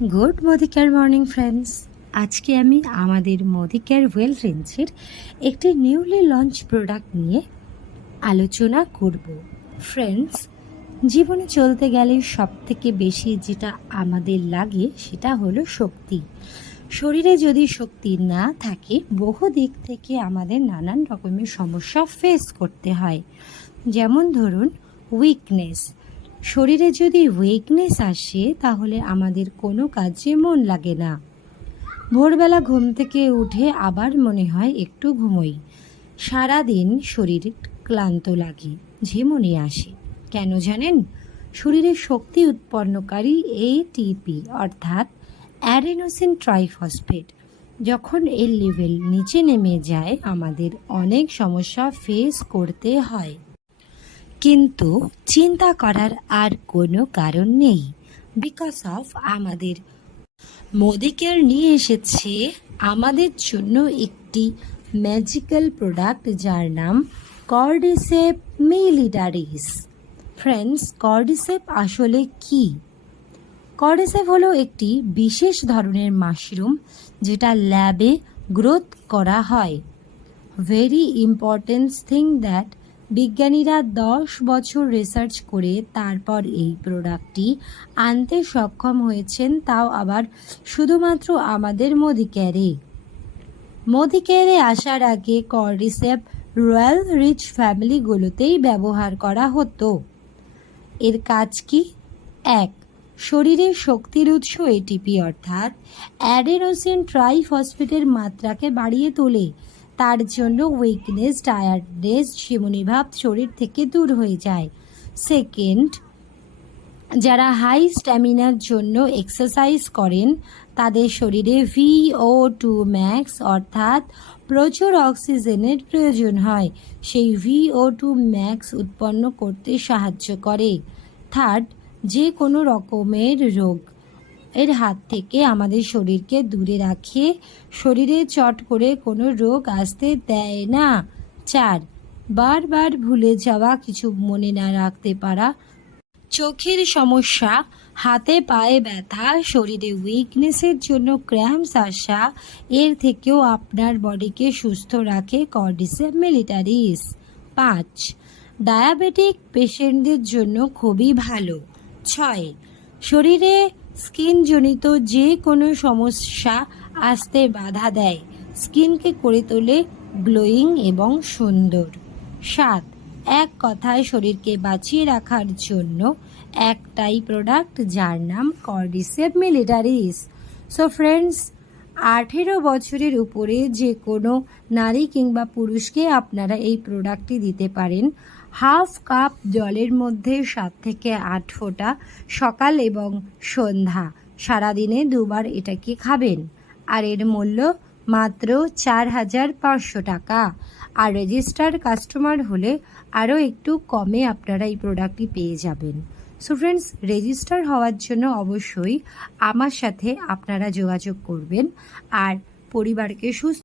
Good Modicare morning friends. আজকে আমি আমাদের মোদিকেয়ার ওয়েল রেঞ্জের একটি নিউলি লঞ্চ প্রোডাক্ট নিয়ে আলোচনা করব। ফ্রেন্ডস, জীবনে চলতে গেলে সবথেকে বেশি যেটা আমাদের লাগে সেটা হলো শক্তি। শরীরে যদি শক্তি না থাকে বহু দিক থেকে আমাদের নানান রকমের সমস্যা ফেস করতে হয়। যেমন ধরুন উইকনেস। শরীরে যদি উইকনেস আসে তাহলে আমাদের কোনো কাজে মন লাগে না। ভোরবেলা ঘুম থেকে উঠে আবার মনে হয় একটু ঘুমোই। সারাদিন শরীর ক্লান্ত লাগে, ঝিমুনি আসে। কেন জানেন? শরীরে শক্তি উৎপন্নকারী এটিপি অর্থাৎ অ্যাডেনোসিন ট্রাইফসফেট যখন এর লেভেল নিচে নেমে যায় আমাদের অনেক সমস্যা ফেস করতে হয়। কিন্তু চিন্তা করার আর কোনো কারণ নেই, বিকজ অফ আমাদের মোদিকেয়ার নিয়ে এসেছে আমাদের জন্য একটি ম্যাজিক্যাল প্রোডাক্ট যার নাম কর্ডিসেপ মিলিটারিস। ফ্রেন্ডস, কর্ডিসেপ আসলে কি? কর্ডিসেপ হলো একটি বিশেষ ধরনের মাশরুম যেটা ল্যাবে গ্রোথ করা হয়। ভেরি ইম্পর্টেন্ট থিং দ্যাট বিজ্ঞানীরা 10 বছর রিসার্চ করে তারপর এই প্রোডাক্টটি আনতে সক্ষম হয়েছেন, তাও আবার শুধুমাত্র আমাদের মোদিকেয়ারে আসার আগে কর্ডিসেপ রয়্যাল রিচ ফ্যামিলিগুলোতেই ব্যবহার করা হতো। এর কাজ কি? 1. শরীরের শক্তির উৎস এটিপি অর্থাৎ অ্যাডেনোসিন ট্রাইফসফেটের মাত্রাকে বাড়িয়ে তোলে। তার জন্য উইকনেস, টায়ার্ডনেস, ঝিমুনিভাব শরীর থেকে দূর হয়ে যায়। 2. যারা হাই স্ট্যামিনার জন্য এক্সারসাইজ করেন তাদের শরীরে VO2 ম্যাক্স অর্থাৎ প্রচুর অক্সিজেনের প্রয়োজন হয়। সেই VO2 ম্যাক্স উৎপন্ন করতে সাহায্য করে। 3. যে কোনো রকমের রোগ এর হাত থেকে আমাদের শরীরকে দূরে রাখে, শরীরে চট করে কোনো রোগ আসতে দেয় না। 4. বারবার ভুলে যাওয়া, কিছু মনে না রাখতে পারা, চোখের সমস্যা, হাতে পায়ে ব্যথা, শরীরে উইকনেসের জন্য ক্র্যাম্পস আসা, এর থেকেও আপনার বডিকে সুস্থ রাখে কর্ডিসেপ মিলিটারিস। 5. ডায়াবেটিক পেশেন্টদের জন্য খুবই ভালো। 6. শরীরে স্কিনজনিত যে কোনো সমস্যা আসতে বাধা দেয়, স্কিনকে করে তোলে গ্লোয়িং এবং সুন্দর। 7. এক কথায় শরীরকে বাঁচিয়ে রাখার জন্য একটাই প্রোডাক্ট যার নাম কর্ডিসেপ মিলিটারিস। সো ফ্রেন্ডস, 18 বছরের উপরে যে কোনো নারী কিংবা পুরুষকে আপনারা এই প্রোডাক্টটি দিতে পারেন। হাফ কাপ জলের মধ্যে 7 থেকে 8 ফোঁটা সকাল এবং সন্ধ্যা সারাদিনে 2 বার এটাকে খাবেন। আর এর মূল্য মাত্র 4,500 টাকা। আর রেজিস্টার্ড কাস্টমার হলে আরও একটু কমে আপনারা এই প্রোডাক্টটি পেয়ে যাবেন। সো ফ্রেন্ডস, রেজিস্টার হওয়ার জন্য অবশ্যই আমার সাথে আপনারা যোগাযোগ করবেন আর পরিবারকে সুস্থ